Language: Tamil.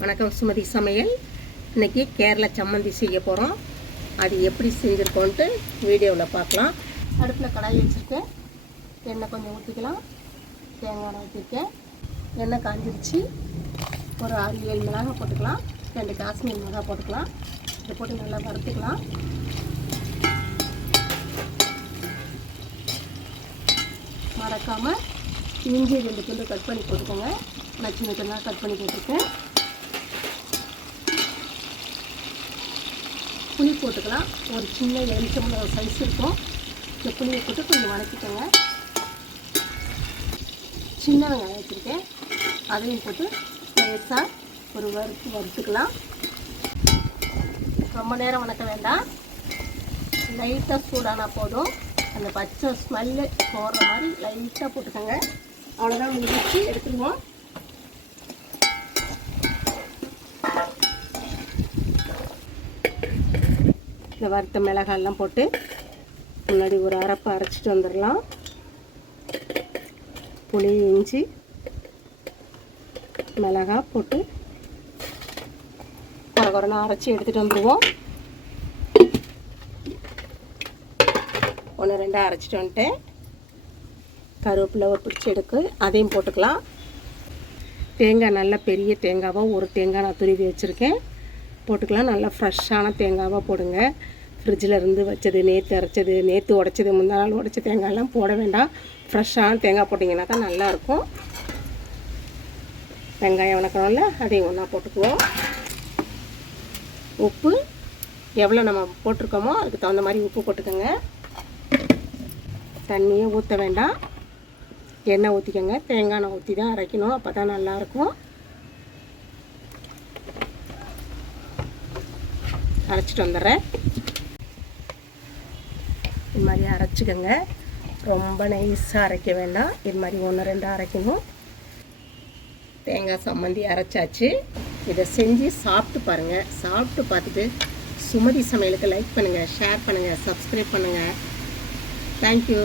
வணக்கம் சுமதி சமையல். இன்றைக்கி கேரளா சம்மந்தி செய்ய போகிறோம். அது எப்படி செஞ்சுருக்கோன்ட்டு வீடியோவில் பார்க்கலாம். அடுப்பில் கடாய் வச்சுருக்கேன். எண்ணெய் கொஞ்சம் ஊற்றிக்கலாம். தேங்காய் ஊற்றிருக்கேன். எண்ணெய் காஞ்சிருச்சு. ஒரு 6-7 மிளகாய் போட்டுக்கலாம். 2 காஷ்மீர் மிளகாய் போட்டுக்கலாம். இதை போட்டு நல்லா வறுத்துக்கலாம். மறக்காமல் இஞ்சி 2 துண்டு கட் பண்ணி போட்டுக்கோங்க. நான் சின்ன சின்னதாக கட் பண்ணி போட்டிருக்கேன். புளி போட்டுக்கலாம். ஒரு சின்ன எலுமிச்சம்பழம் சைஸ் இருக்கும். இந்த புளியை போட்டு கொஞ்சம் வதக்கிக்கோங்க. சின்ன வெங்காயம் வச்சுருக்கேன். அதையும் போட்டு லேசாக ஒரு வறுத்துக்கலாம். ரொம்ப நேரம் வதக்க வேண்டாம். லைட்டாக சூடானா போதும். அந்த பச்சை ஸ்மெல்லு போடுற மாதிரி லைட்டாக போட்டுக்கோங்க. அவ்வளோதான் முடிச்சு எடுத்துருவோம். இந்த வறுத்த மிளகாயெல்லாம் போட்டு முன்னாடி ஒரு அரைப்பை அரைச்சிட்டு வந்துடலாம். புளி, இஞ்சி, மிளகாய் போட்டு குறைனா அரைச்சி எடுத்துகிட்டு வந்துடுவோம். 1-2 அரைச்சிட்டு வந்துட்டேன். கருவேப்பிலை ஒரு பிடிச்சி எடுக்கு, அதையும் போட்டுக்கலாம். தேங்காய் நல்ல பெரிய தேங்காவாக ஒரு தேங்காய் நான் துருவி வச்சுருக்கேன். போட்டுக்கலாம். நல்லா ஃப்ரெஷ்ஷான தேங்காவாக போடுங்க. ஃப்ரிட்ஜில் இருந்து வச்சது, நேற்று அரைச்சது, நேற்று உடைச்சது, முந்தா நாள் உடைச்ச தேங்காயெல்லாம் போட வேண்டாம். ஃப்ரெஷ்ஷான தேங்காய் போட்டிங்கன்னா தான் நல்லாயிருக்கும். வெங்காயம் வணக்கணும்ல, அதையும் ஒன்றா போட்டுக்குவோம். உப்பு எவ்வளோ நம்ம போட்டிருக்கோமோ அதுக்கு தகுந்த மாதிரி உப்பு போட்டுக்கோங்க. தண்ணியை ஊற்ற வேண்டாம். எண்ணெய் ஊற்றிக்கோங்க. தேங்காய் எண்ணெய் ஊற்றி தான் அரைக்கணும். அப்போ தான் நல்லாயிருக்கும். அரைச்சிட்டு வந்துடுறேன். இது மாதிரி அரைச்சிக்கோங்க. ரொம்ப நைஸாக அரைக்க வேண்டாம். இது மாதிரி 1-2 அரைக்கணும். தேங்காய் சம்மந்தி அரைச்சாச்சு. இதை செஞ்சு சாப்பிட்டு பாருங்கள். சாப்பிட்டு பார்த்துட்டு சுமதி சமையலுக்கு லைக் பண்ணுங்கள், ஷேர் பண்ணுங்கள், சப்ஸ்கிரைப் பண்ணுங்கள். தேங்க்யூ.